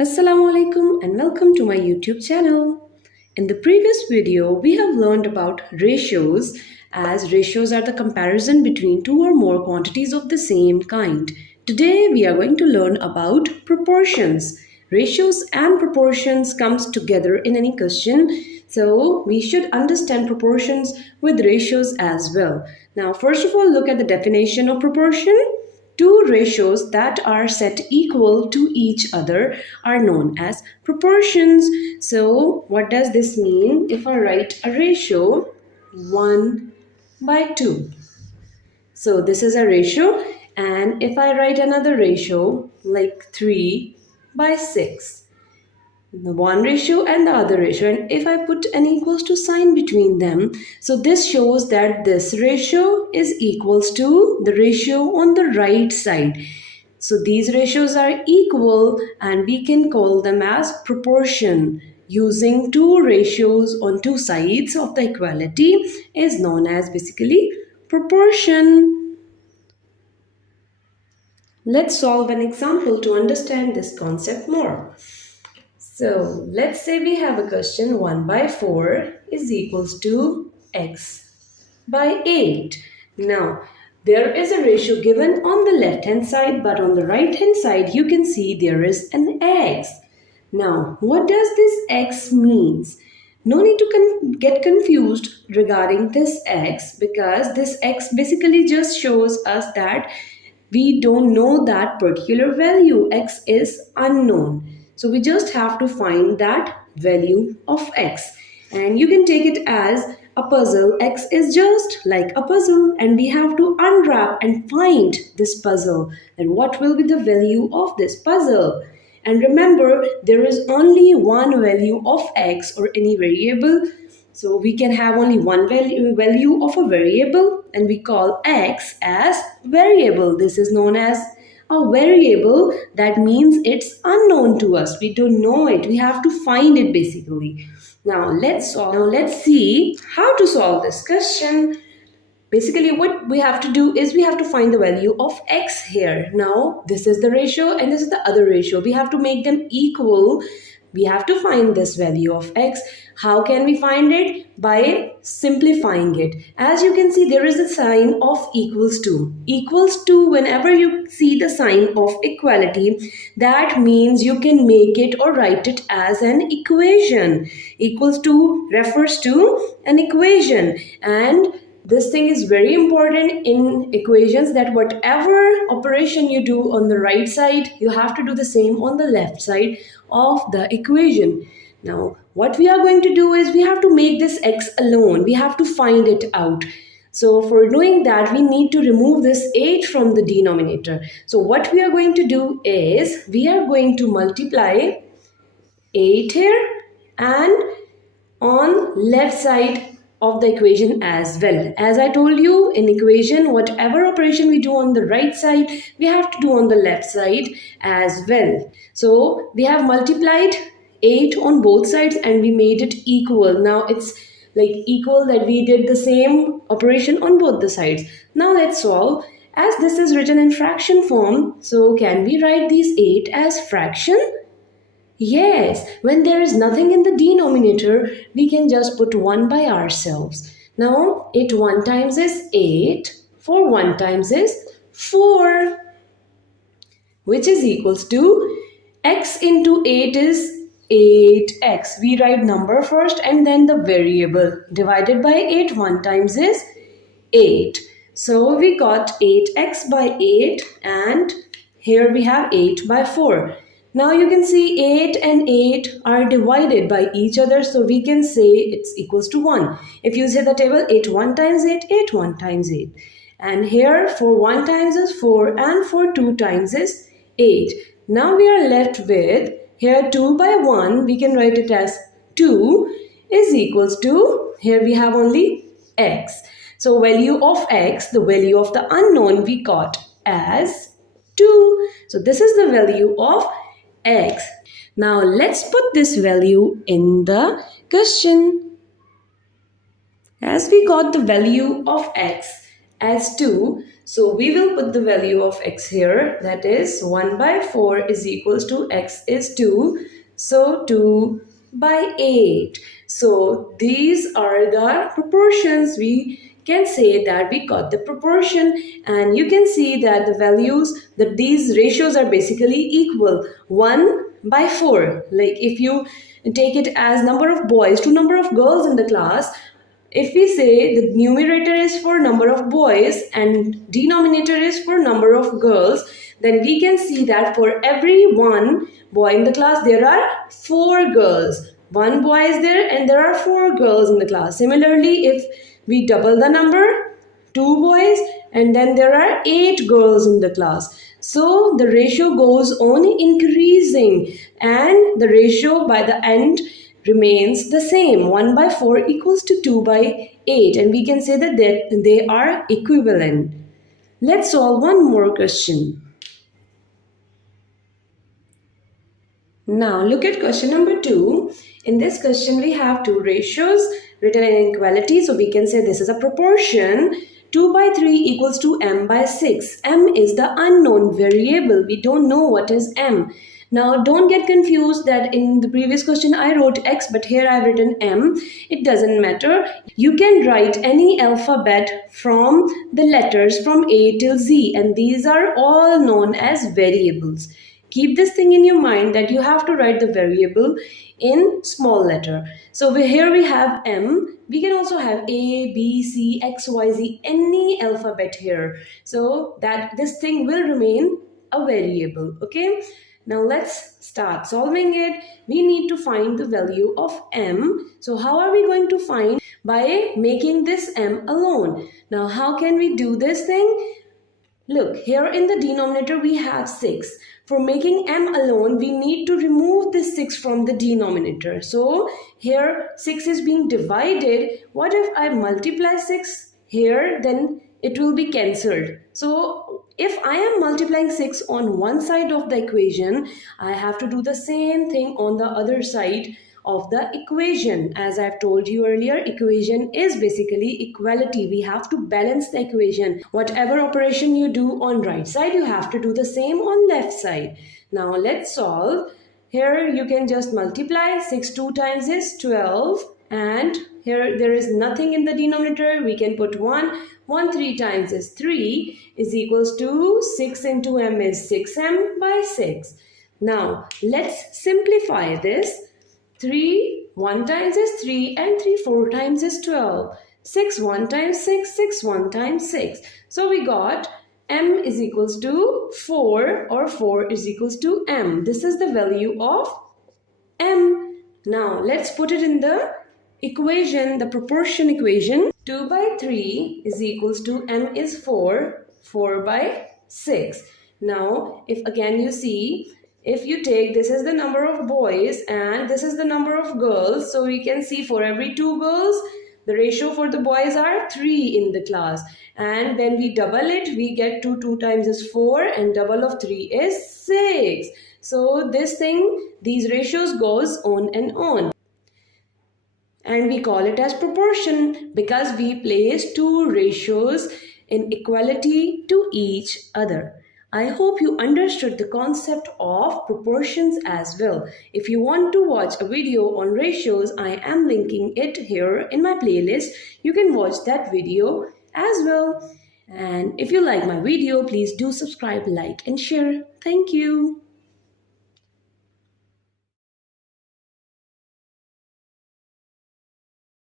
Assalamu alaikum and welcome to my YouTube channel. In the previous video, we have learned about ratios, as ratios are the comparison between two or more quantities of the same kind. Today we are going to learn about proportions. Ratios and proportions comes together in any question, so we should understand proportions with ratios as well. Now first of all, look at the definition of proportion. Two ratios that are set equal to each other are known as proportions. So, what does this mean? If I write a ratio 1 by 2. So, this is a ratio, and if I write another ratio like 3 by 6, the one ratio and the other ratio, and if I put an equals to sign between them, so this shows that this ratio is equals to the ratio on the right side. So these ratios are equal and we can call them as proportion. Using two ratios on two sides of the equality is known as basically proportion. Let's solve an example to understand this concept more. So let's say we have a question 1 by 4 is equals to x by 8. Now there is a ratio given on the left hand side, but on the right hand side you can see there is an x. Now what does this x means? No need to get confused regarding this x, because this x basically just shows us that we don't know that particular value. X is unknown. So we just have to find that value of x. And you can take it as a puzzle. X is just like a puzzle, and we have to unwrap and find this puzzle. And what will be the value of this puzzle? And remember, there is only one value of x or any variable. So we can have only one value of a variable, and we call x as variable. This is known as a variable. That means it's unknown to us. We don't know it. We have to find it basically. Now let's see how to solve this question. Basically, what we have to do is we have to find the value of x here. Now, this is the ratio and this is the other ratio. We have to make them equal. We have to find this value of x. How can we find it? By simplifying it. As you can see, there is a sign of equals to. Equals to, whenever you see the sign of equality, that means you can make it or write it as an equation. Equals to refers to an equation, and this thing is very important in equations, that whatever operation you do on the right side, you have to do the same on the left side of the equation. Now, what we are going to do is we have to make this x alone. We have to find it out. So for doing that, we need to remove this 8 from the denominator. So what we are going to do is we are going to multiply 8 here and on left side of the equation as well. As I told you, in equation, whatever operation we do on the right side, we have to do on the left side as well. So we have multiplied 8 on both sides and we made it equal. Now it's like equal, that we did the same operation on both the sides. Now let's solve. As this is written in fraction form, so can we write these 8 as fraction? Yes, when there is nothing in the denominator, we can just put 1 by ourselves. Now, 8 1 times is 8, 4 1 times is 4, which is equals to x into 8 is 8x. We write number first and then the variable. Divided by 8 1 times is 8. So we got 8x by 8, and here we have 8 by 4. Now you can see 8 and 8 are divided by each other, so we can say it's equals to 1. If you say the table, 8 1 times 8, 8 1 times 8. And here 4 1 times is 4 and 4 2 times is 8. Now we are left with, here 2 by 1, we can write it as 2 is equals to, here we have only x. So value of x, the value of the unknown, we got as 2. So this is the value of x. Now let's put this value in the question. As we got the value of x as 2, So we will put the value of x here, that is 1 by 4 is equals to x is 2, so 2 by 8. So these are the proportions. We can say that we got the proportion, and you can see that the values, that these ratios are basically equal. 1 by 4, like if you take it as number of boys to number of girls in the class, if we say the numerator is for number of boys and denominator is for number of girls, then we can see that for every one boy in the class, there are 4 girls. One boy is there and there are 4 girls in the class. Similarly, if we double the number, 2 boys and then there are 8 girls in the class. So the ratio goes on increasing, and the ratio by the end remains the same. 1 by 4 equals to 2 by 8, and we can say that they are equivalent. Let's solve one more question. Now look at question number 2. In this question we have two ratios written in equality, so we can say this is a proportion. 2 by 3 equals to m by 6. M is the unknown variable. We don't know what is m. Now don't get confused that in the previous question I wrote x, but here I've written m. It doesn't matter. You can write any alphabet from the letters from A till Z, and these are all known as variables. Keep this thing in your mind that you have to write the variable in small letter. So here we have m. We can also have A, B, C, X, Y, Z, any alphabet here. So that this thing will remain a variable. Okay. Now let's start solving it. We need to find the value of m. So how are we going to find? By making this m alone. Now how can we do this thing? Look, here in the denominator we have 6. For making m alone, we need to remove this 6 from the denominator. So here 6 is being divided. What if I multiply 6 here? Then it will be cancelled. So if I am multiplying 6 on one side of the equation, I have to do the same thing on the other side of the equation. As I've told you earlier, equation is basically equality. We have to balance the equation. Whatever operation you do on right side, you have to do the same on left side. Now let's solve. Here you can just multiply. 6 2 times is 12, and here there is nothing in the denominator. We can put 1. 1 3 times is 3 is equals to 6 into m is 6m by 6. Now let's simplify this. 3 1 times is 3 and 3 4 times is 12. 6 1 times 6, 6 1 times 6. So we got m is equals to 4, or 4 is equals to m. This is the value of m. Now let's put it in the equation, the proportion equation. 2 by 3 is equals to m is 4, 4 by 6. Now if again you see, if you take, this is the number of boys and this is the number of girls, so we can see for every 2 girls, the ratio for the boys are 3 in the class. And when we double it, we get 2 2 times is 4 and double of 3 is 6. So this thing, these ratios goes on and on. And we call it as proportion because we place two ratios in equality to each other. I hope you understood the concept of proportions as well. If you want to watch a video on ratios, I am linking it here in my playlist. You can watch that video as well. And if you like my video, please do subscribe, like and share. Thank you.